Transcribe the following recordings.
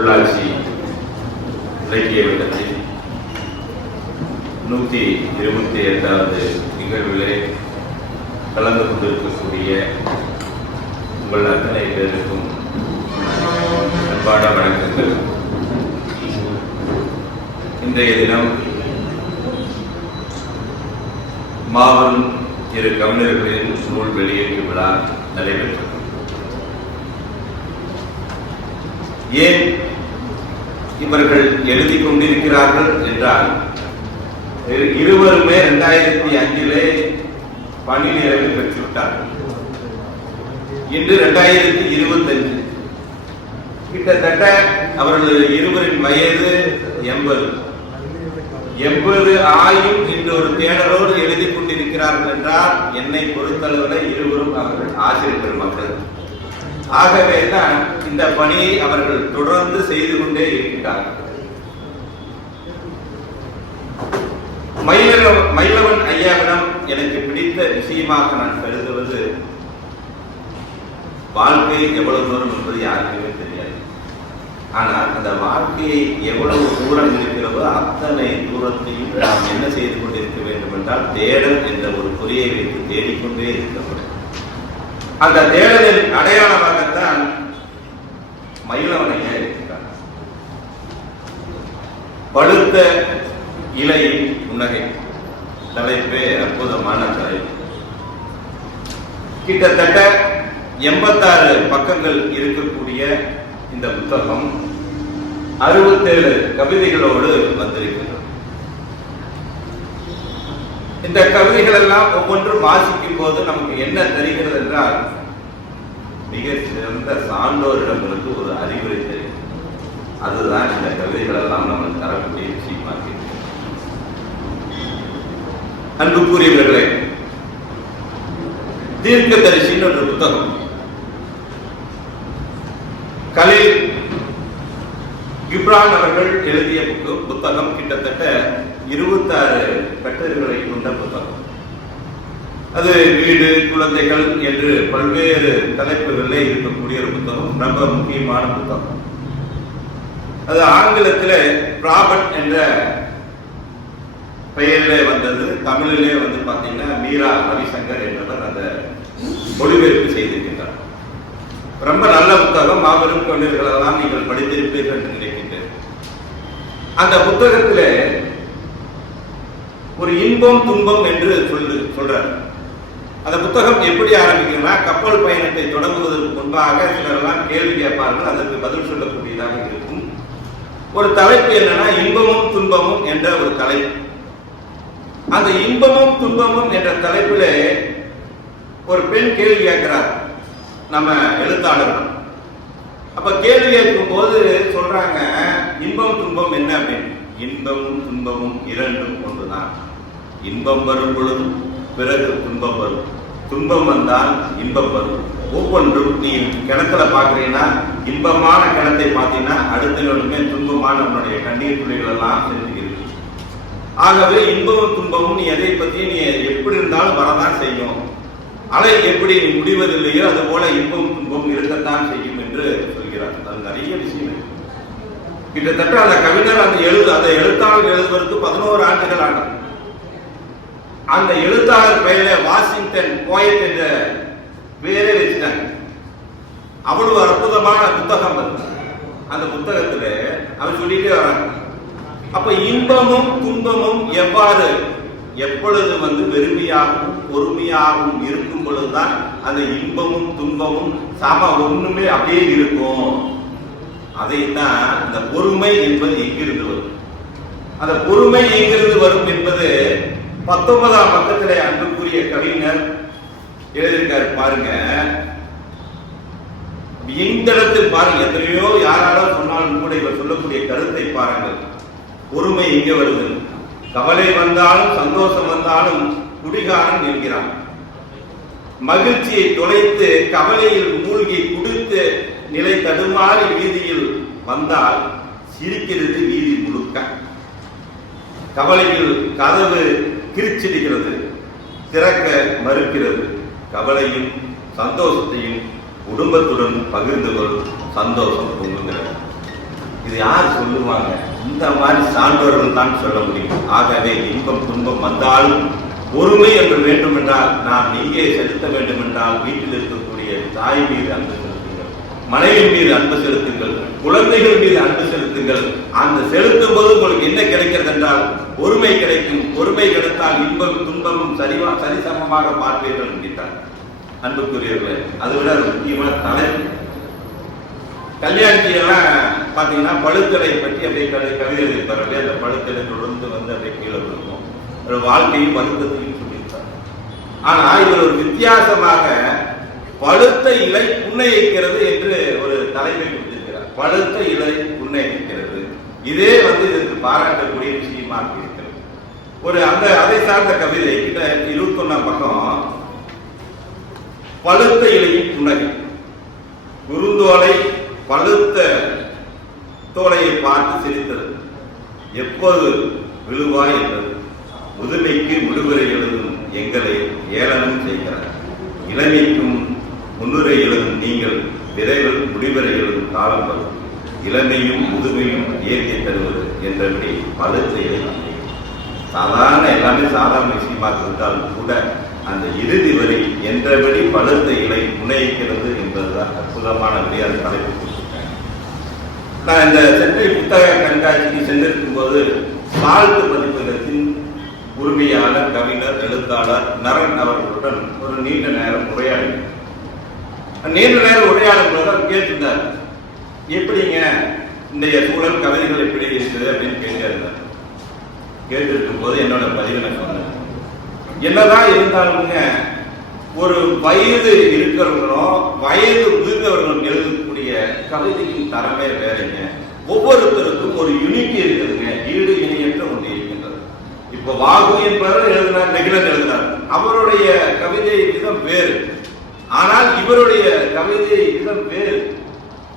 உள்ளாட்சி இலக்கிய விடத்தில் நூற்றி இருபத்தி எட்டாவது நிகழ்விலே கலந்து கொண்டிருக்கக்கூடிய உங்கள் அத்தனை பேருக்கும் அன்பான வணக்கங்கள். இன்றைய தினம் மாபெரும் இரு கவிஞர்களின் நூல் வெளியீட்டு விழா நடைபெற்றது. ஏன் இவர்கள் எழுதி கொண்டிருக்கிறார்கள் என்றால் இருவருமே இரண்டாயிரத்தி அஞ்சிலே பணி நிறைவு பெற்றுவிட்டார்கள். இன்று இரண்டாயிரத்தி இருபத்தஞ்சு. கிட்டத்தட்ட அவர்கள் இருவரின் வயது எண்பது. எண்பது ஆயும் இன்று ஒரு தேடலோடு எழுதி கொண்டிருக்கிறார்கள் என்றால் என்னை பொறுத்தளவில் இருவரும் அவர்கள் ஆசிரியர் பெருமக்கள். ஆகவே தான் இந்த பணியை அவர்கள் தொடர்ந்து செய்து கொண்டே இருக்கிறார்கள் மயிலவ- மயிலவன் ஐயாவிடம் எனக்கு பிடித்த விஷயமாக நான் கருதுவது வாழ்க்கை எவ்வளவு தூரம் என்பது யாருக்குமே தெரியாது. ஆனால் அந்த வாழ்க்கையை எவ்வளவு தூரம் இருக்கிறதோ அத்தனை தூரத்தையும் நாம் என்ன செய்து கொண்டிருக்க வேண்டும் என்றால் தேடல் என்ற ஒரு பொறியை வைத்து தேடிக்கொண்டே இருக்க வேண்டும் அந்த தேடலின் அடையாளமாக மயிலவனை இருக்கிறார் பழுத்த இலையின் புன்னகை. தலைப்பே அற்புதமான தலைப்பு கிட்டத்தட்ட எண்பத்தாறு பக்கங்கள் இருக்கக்கூடிய இந்த புத்தகம் அறுபத்தேழு கவிதைகளோடு வந்திருக்கிறது. இந்த கவிதைகள் எல்லாம் ஒவ்வொன்றும் வாசிக்கும் போது நமக்கு என்ன தெரிகிறது என்றால் சிறந்த சான்றோரிடமிருந்து ஒரு அறிவுரை தெரியும். அதுதான் இந்த கவிதைகளெல்லாம் நம்ம தரக்கூடிய விஷயமாக இருக்கிறது. அன்புக்குரியவர்களே தீர்க்கதரிசின்னு ஒரு புத்தகம். கலில் கிப்ரான் அவர்கள் எழுதிய புத்தகம் கிட்டத்தட்ட இருபத்தாறு கட்டுரைகளை கொண்ட புத்தகம். அது வீடு குழந்தைகள் என்று பல்வேறு தலைப்புகளில் இருக்கக்கூடிய ஒரு புத்தகம் ரொம்ப முக்கியமான புத்தகம். அது ஆங்கிலத்தில் ராபர்ட் என்ற பெயரிலே வந்தது. தமிழிலே வந்து பார்த்தீங்கன்னா மீரா ரவிசங்கர் என்பவர் அந்த மொழிபெயர்ப்பு செய்திருக்கின்றார். ரொம்ப நல்ல புத்தகம். மாபெரும் தொண்டர்கள் எல்லாம் நீங்கள் படித்திருப்பீர்கள் என்று நினைக்கின்றேன். அந்த புத்தகத்தில் ஒரு இன்பம் துன்பம் என்று சொல்லு சொல்றார். அந்த புத்தகம் எப்படி ஆரம்பிக்கிறதுனா கப்பல் பயணத்தை தொடங்குவதற்கு முன்பாக சிலரெல்லாம் கேள்வி கேட்பார்கள் அதற்கு பதில் சொல்லக்கூடியதாக இருக்கும். ஒரு தலைப்பு என்னன்னா இன்பமும் துன்பமும் என்ற ஒரு தலைப்பு. அந்த இன்பமும் துன்பமும் என்ற தலைப்பில் ஒரு பெண் கேள்வி கேட்கிறார் நம்ம எழுத்தாளர்கள். அப்ப கேள்வி கேட்கும் போது சொல்றாங்க இன்பம் துன்பம் என்ன அப்படின்னு? இன்பமும் துன்பமும் இரண்டும் ஒன்றுதான். இன்பம் வரும் பொழுதும் பிறகு துன்பம் வரும். துன்பம் வந்தால் இன்பம் வரும். ஒவ்வொன்றும் நீ கிணத்துல பாக்குறீங்கன்னா இன்பமான கிணத்தை பார்த்தீங்கன்னா அடுத்த துன்பமான உன்னுடைய கண்ணீர் துளிகள் எல்லாம் தெரிஞ்சுக்கிறது ஆகவே இன்பமும் துன்பமும் நீ எதை பத்தி நீ எப்படி இருந்தாலும் வரதான் செய்யும். அலை எப்படி நீ முடிவதில்லையோ அது போல இன்பம் துன்பம் இருக்கத்தான் செய்யும் என்று சொல்கிறார். அது நிறைய விஷயம் கிட்டத்தட்ட அந்த கவிஞர் அந்த எழுது அந்த எழுத்தாளர் எழுதுவதற்கு பதினோரு ஆண்டுகள் ஆனது. அந்த எழுத்தாளர் பெயரில வாஷிங்டன் போயட் என்ற பெயரே வச்சுட்டாங்க. அவ்வளவு அற்புதமான புத்தகம் அது. அந்த புத்தகத்துல அவர் சொல்லிட்டே வராங்க அப்ப இன்பமும் துன்பமும் எவ்வாறு எப்பொழுது வந்து வெறுமையாகவும் பொறுமையாகவும் இருக்கும் பொழுதுதான் அந்த இன்பமும் துன்பமும் சம ஒண்ணுமே அப்படியே இருக்கும். அதைத்தான் அந்த பொறுமை என்பது எங்கிருந்து வரும்? அந்த பொறுமை எங்கிருந்து வரும் என்பது பத்தொன்பதாம் பக்கத்திலே அன்புக்குரிய கவிஞர் எழுதியிருக்காரு பாருங்க. இந்த பாருங்க எத்தனையோ யாராலும் சொன்னாலும் கூட இவர் சொல்லக்கூடிய கருத்தை பாருங்கள். பொறுமை எங்க வருது? கவலை வந்தாலும் சந்தோஷம் வந்தாலும் குடிகாரன் நிற்கிறான். மகிழ்ச்சியை தொலைத்து கவலையில் மூழ்கி குடித்து நிலை தடுமாறி வீதியில் வந்தால் சிரிக்கிறது வீதி முழுக்க. கவலையில் கதவு கிரிச்சிடுகிறது திறக்க மறுக்கிறது. கவலையும் சந்தோஷத்தையும் குடும்பத்துடன் பகிர்ந்து கொள்ளும் சந்தோஷம் பொங்குகிறது. இது யார் சொல்லுவாங்க? இந்த மாதிரி சான்றோர்கள் தான் சொல்ல முடியும். ஆகவே இன்பம் துன்பம் வந்தாலும் பொறுமை என்று வேண்டுமென்றால் நாம் எங்கே செலுத்த வேண்டுமென்றால் வீட்டில் இருக்கக்கூடிய தாய் மீது அந்த மனைவி மீது அன்பு செலுத்துங்கள் குழந்தைகள் மீது அன்பு செலுத்துங்கள். அந்த செலுத்தும் போது உங்களுக்கு என்ன கிடைக்கிறது என்றால் பொறுமை கிடைக்கும். பொறுமை கிடைத்தால் இன்பம் துன்பமும் சரிவா சரிசமமாக பார்ப்பீர்கள் என்கிறார் அன்புக்குரியவர்களே அதை விட ஒரு முக்கியமான தலைப்பு கல்யாணத்தியெல்லாம் பார்த்தீங்கன்னா பழுத்தடை பற்றி அப்படியே கவி கவிதை எழுதிப்பார் அப்படியே அந்த பழுத்தலை தொடர்ந்து வந்து அப்படியே கீழே விழுக்கும் ஒரு வாழ்க்கையும் வருத்தத்தையும் சொல்லியிருப்பார். ஆனா இவர் ஒரு வித்தியாசமாக பழுத்த இலை புன்னையிக்கிறது என்று ஒரு தலைமை கொடுத்திருக்கிறார். பழுத்த இலை புன்னையிக்கிறது இதே வந்து இதற்கு பாராட்டக்கூடிய விஷயமா இருக்கிறது. ஒரு அந்த அதை சார்ந்த கவிதை கிட்ட இருபத்தொன்னாம் பக்கம் பழுத்த இலையின் புன்னகை குருந்தோலை பழுத்த தோலையை பார்த்து சிரித்தது. எப்போது விழுவாய் என்றது முதுமைக்கு முழுவரை எழுதும் எங்களை ஏளனம் செய்கிறார். இளமைக்கும் முன்னுரை எழுதும் நீங்கள் விரைவில் முடிவரை எழுதும் காலம் வரும். இளமையும் முதுமையும் இயற்கை தருவது என்றபடி பழுத்த இலை சாதாரண எல்லாமே சாதாரண விஷயமாக இருந்தாலும் கூட அந்த இறுதி வரி என்றபடி பழுத்த இலை முனைக்கிறது என்பதுதான் அற்புதமான விளையாட்டு தலைப்பு கொடுத்துருக்கேன் நான் இந்த சென்னை புத்தக கண்காட்சிக்கு சென்றிருக்கும் போது வாழ்த்து பதிப்பகத்தின் உரிமையாளர் கவிஞர் எழுத்தாளர் நரன் அவர்களுடன் ஒரு நீண்ட நேரம் உரையாடினேன். நீண்ட நேரம் உரையாடும் போது அவர் கேட்டிருந்தார். எப்படிங்க இந்த சூழல் கவிதைகள் எப்படி இருக்குது அப்படின்னு கேட்டிருந்தார் கேட்டிருக்கும் போது என்னோட பதிவு நான் சொன்னேன் என்னதான் இருந்தாலுங்க ஒரு வயது இருக்கிறவங்களும் வயது முதிர்ந்தவர்களும் எழுதக்கூடிய கவிதையின் தரமே வேறுங்க. ஒவ்வொருத்தருக்கும் ஒரு யூனிட்டி இருக்குதுங்க. ஈடு இணையற்ற ஒன்று இருக்கின்றது. இப்போ வாகு என்பவர் எழுதினார் நெகிழன் எழுதினார். அவருடைய கவிதை விதம் வேறு. ஆனால் இவருடைய கவிதை இடம் வேறு.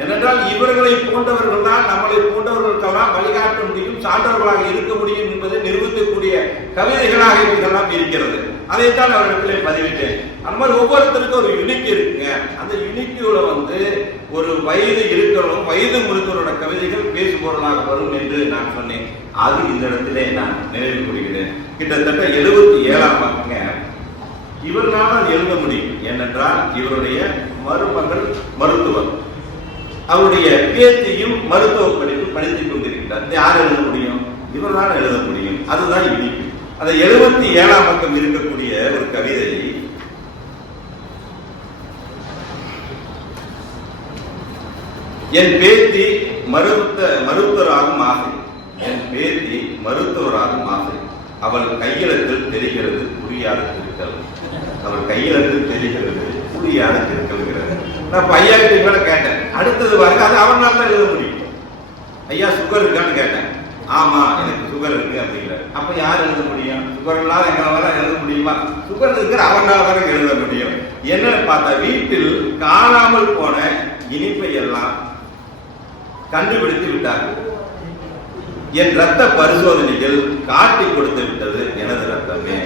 ஏனென்றால் இவர்களை போன்றவர்கள் தான் நம்மளை போன்றவர்களுக்கெல்லாம் வழிகாட்ட முடியும் சான்றவர்களாக இருக்க முடியும் என்பதை நிரூபிக்கக்கூடிய கவிதைகளாக இதெல்லாம் இருக்கிறது. அதைத்தான் அவரிடத்திலே பதிவிட்டேன். அந்த மாதிரி ஒவ்வொருத்தருக்கும் ஒரு யூனிக் இருக்குங்க. அந்த யூனிட்டியோட வந்து ஒரு வயது இருக்கிறவங்க வயது முழுத்தவரோட கவிதைகள் பேசுபொருளாக வரும் என்று நான் சொன்னேன். அது இந்த இடத்திலே நான் நினைவு கூறுகிறேன். கிட்டத்தட்ட எழுபத்தி ஏழாம் பக்கங்க இவர்களால் அது எழுத முடியும். ஏனென்றால் இவருடைய மருமகள் மருத்துவர். அவருடைய பேத்தியும் மருத்துவ படிப்பு படித்துக் கொண்டிருக்கிறார். யார் எழுத முடியும்? இவர்தான் எழுத முடியும். அதுதான் இனிப்பு. அந்த எழுபத்தி ஏழாம் பக்கம் இருக்கக்கூடிய ஒரு கவிதை. என் பேத்தி மருத்துவ மருத்துவராகும் ஆசை. என் பேத்தி மருத்துவராகும் ஆசை. அவள் கையெழுத்தில் தெரிகிறது புரியாத திருத்தல் அவள் கையெழுத்தில் தெரிகிறது புரியாத திருத்தல்கிறது நான் பையாயிரத்தி மேல கேட்டேன். அடுத்தது பாருங்க அது அவனால் தான் எழுத முடியும். ஐயா சுகர் இருக்கான்னு கேட்டேன். ஆமா எனக்கு சுகர் இருக்கு அப்படிங்கிற அப்ப யார் எழுத முடியும்? சுகர் இல்லாத எங்களால எழுத முடியுமா? சுகர் இருக்கிற அவனால் தானே எழுத முடியும். என்னன்னு பார்த்தா வீட்டில் காணாமல் போன இனிப்பை எல்லாம் கண்டுபிடித்து விட்டார்கள் என் ரத்த பரிசோதனைகள் காட்டி கொடுத்து விட்டது எனது ரத்தமே.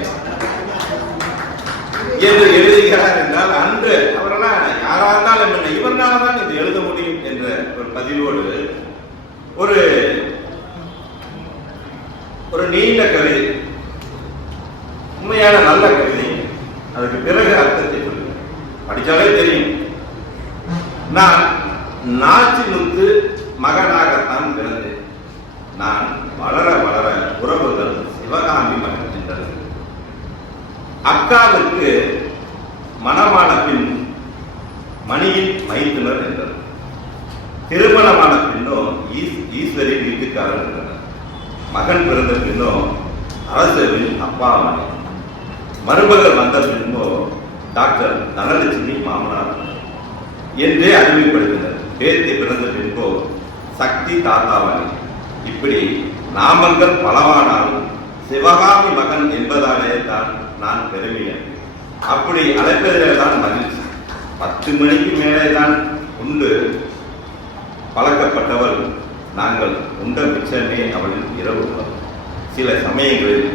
என்று எழுதுகிறார் என்றால் அன்று அவரெல்லாம் யாரா இருந்தாலும் என்ன இவர்னால தான் இது எழுத முடியும் என்ற ஒரு பதிவோடு ஒரு ஒரு நீண்ட கவிதை உண்மையான நல்ல கவிதை அதுக்கு பிறகு அர்த்தத்தை சொல்லுங்க படிச்சாலே தெரியும். நான் நாச்சினுக்கு மகனாகத்தான் பிறந்தேன். நான் வளர வளர உறவுகள் சிவகாமி மகன் என்றது. அக்காவிற்கு மணமான பின் மணியின் மைத்துனர் என்றது திருமணமான பின்னும் ஈஸ்- வீட்டுக்காரர் என்றனர். மகன் பிறந்த பின்னோ அப்பா மணி மருமகள் வந்த பின்போ டாக்டர் தனலட்சுமி மாமனார் என்றே அறிமுகப்படுத்தினர். பேத்தி பிறந்த பின்போ சக்தி தாத்தாவானே இப்படி நாமங்கள் பலவானாலும் சிவகாமி மகன் என்பதாலே தான் நான் பெருமையன் அப்படி அழைப்பதிலே தான் மகிழ்ச்சி பத்து மணிக்கு மேலே தான் உண்டு. பழக்கப்பட்டவள் நாங்கள் உண்ட மிச்சமே அவளின் இரவு உணவு சில சமயங்களில்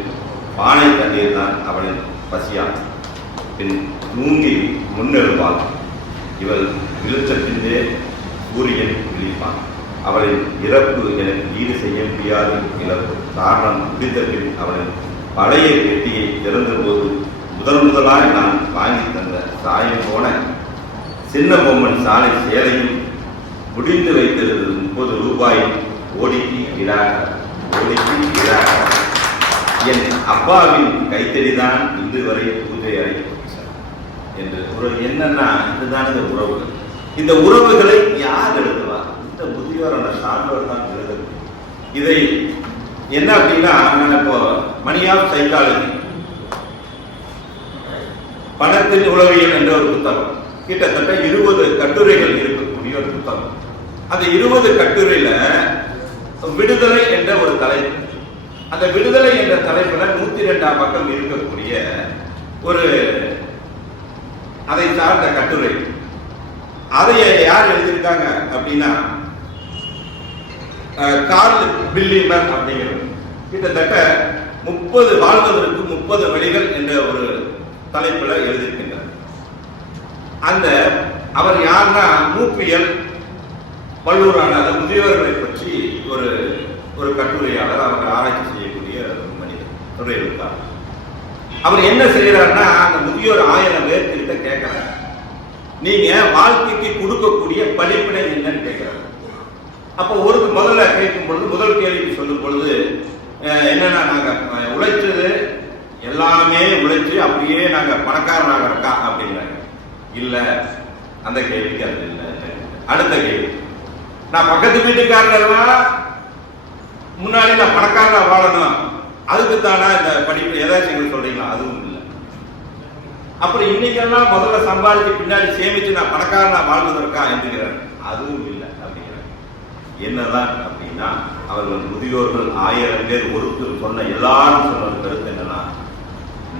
பானை தண்ணீர் தான் அவளின் பசியான் பின் தூங்கி முன்னெழுவாள். இவள் விழுத்த பின்னே சூரியன் விழிப்பான். அவளின் இறப்பு எனக்கு ஈடு செய்ய முடியாது. இழப்பு காரணம் முடிந்த பின் அவளின் பழைய பெட்டியை திறந்தபோது முதல் முதலாக நான் வாங்கி தந்த சாயம் போன சின்ன பொம்மன் சாலை சேலையும் முடிந்து வைத்திருந்தது முப்பது ரூபாய் ஓடிக்கு இடாக ஓடிக்கு இடாக என் அப்பாவின் கைத்தடிதான் இன்று வரை பூஜை அறை என்று உறவு என்னன்னா இதுதான் இந்த உறவுகள் இந்த உறவுகளை யார் எழுதுவா? இந்த முதியோரான சான்றோர் தான் எழுதுது இதை என்ன அப்படின்னா நான் இப்போ மணி ஆஃப் சைக்காலஜி பணத்தின் உளவியல் என்ற ஒரு புத்தகம். கிட்டத்தட்ட இருபது கட்டுரைகள் இருக்கக்கூடிய ஒரு புத்தகம். அந்த இருபது கட்டுரையில விடுதலை என்ற ஒரு தலைப்பு. அந்த விடுதலை என்ற தலைப்புல நூத்தி ரெண்டாம் பக்கம் இருக்கக்கூடிய ஒரு அதை சார்ந்த கட்டுரை. அதை யார் எழுதியிருக்காங்க அப்படின்னா கார்ல் பில்லிமர் அப்படிங்கிறது கிட்டத்தட்ட முப்பது வாழ்வதற்கு முப்பது வழிகள் என்ற ஒரு தலைப்புல எழுதியிருக்கின்றார். அந்த அவர் யாருன்னா மூப்பியல் பல்லூரான முதியோர்களை பற்றி ஒரு ஒரு கட்டுரையாளர் அவர் ஆராய்ச்சி செய்யக்கூடிய மனிதர் ஒரு அவர் என்ன செய்யறாருன்னா அந்த முதியோர் ஆயிரம் பேர்கிட்ட கேட்கிறார். நீங்க வாழ்க்கைக்கு கொடுக்கக்கூடிய படிப்பினை என்னன்னு கேட்கிறாரு. அப்போ ஒரு முதல்ல கேட்கும் பொழுது முதல் கேள்விக்கு சொல்லும் பொழுது என்னன்னா நாங்கள் உழைச்சது எல்லாமே உழைச்சு அப்படியே நாங்க பணக்காரனாக இருக்கா அப்படிங்கிறாங்க இல்ல அந்த கேள்விக்கு அது இல்லை. அடுத்த கேள்வி. நான் பக்கத்து வீட்டுக்காரர்கள்லாம் முன்னாடி நான் பணக்காரனா வாழணும். அதுக்கு தானா இந்த படிப்பு ஏதாச்சும் எங்களுக்கு சொல்றீங்களா? அதுவும் இல்லை. அப்புறம் இன்னைக்கெல்லாம் முதல்ல சம்பாதிச்சு பின்னாடி சேமிச்சு நான் பணக்காரனா வாழ்வதற்கா என்கிறார் அதுவும் இல்லை அப்படிங்கிறார் என்னதான் அப்படின்னா அவர்கள் முதியோர்கள் ஆயிரம் பேர் ஒருத்தர் சொன்ன எல்லாரும் சொன்ன கருத்து என்னன்னா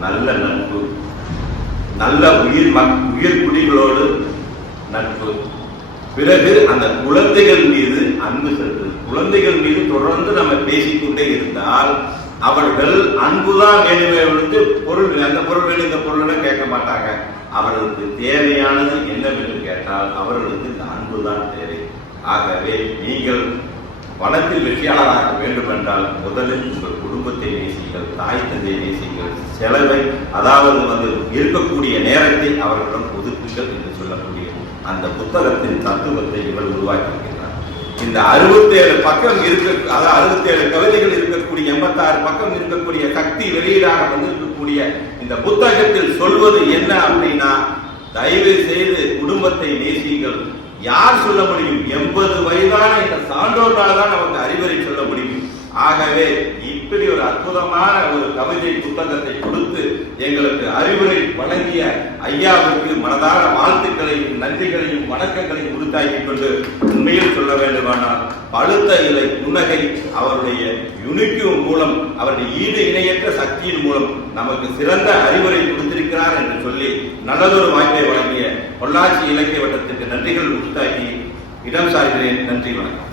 நல்ல நட்பு. நல்ல உயிர் மக் உயிர் குடிகளோடு நட்பு. பிறகு அந்த குழந்தைகள் மீது அன்பு செலுத்து குழந்தைகள் மீது தொடர்ந்து நம்ம பேசிக்கொண்டே இருந்தால் அவர்கள் அன்புதான் வேணுமே ஒழித்து பொருள் அந்த பொருள் வேணும் இந்த பொருள் கேட்க மாட்டாங்க. அவர்களுக்கு தேவையானது என்னவென்று கேட்டால் அவர்களுக்கு இந்த அன்பு தான் தேவை. ஆகவே நீங்கள் பணத்தில் வெற்றியாளராக வேண்டும் என்றால் முதலில் உங்கள் குடும்பத்தை நேசிங்கள் தாய் தந்தையை நேசிங்கள் செலவை அதாவது வந்து இருக்கக்கூடிய நேரத்தை அவர்களிடம் ஒதுக்குங்கள் என்று சொல்லக்கூடிய அந்த புத்தகத்தின் தத்துவத்தை இவர் உருவாக்கியிருக்கிறார். இந்த அறுபத்தேழு பக்கம் இருக்க அதாவது அறுபத்தேழு கவிதைகள் இருக்கக்கூடிய எண்பத்தாறு பக்கம் இருக்கக்கூடிய சக்தி வெளியீடாக வந்திருக்கக்கூடிய இந்த புத்தகத்தில் சொல்வது என்ன அப்படின்னா தயவு செய்து குடும்பத்தை நேசியுங்கள் யார் சொல்ல முடியும்? எண்பது வயதான இந்த சான்றோர்களால் தான் நமக்கு அறிவுரை சொல்ல முடியும். ஆகவே இப்படி ஒரு அற்புதமான ஒரு கவிதை புத்தகத்தை கொடுத்து எங்களுக்கு அறிவுரை வழங்கிய ஐயாவுக்கு மனதார வாழ்த்துக்களையும் நன்றிகளையும் வணக்கங்களையும் உடுத்தாக்கிக் கொண்டு உண்மையில் சொல்ல வேண்டுமானால் பழுத்த இலை புன்னகை அவருடைய யுனிக்கு மூலம் அவருடைய ஈடு இணையற்ற சக்தியின் மூலம் நமக்கு சிறந்த அறிவுரை கொடுத்திருக்கிறார் என்று சொல்லி நல்லதொரு வாய்ப்பை வழங்கிய பொள்ளாச்சி இலக்கிய வட்டத்திற்கு நன்றிகள் உறுத்தாக்கி இடம் சார்கிறேன். நன்றி வணக்கம்.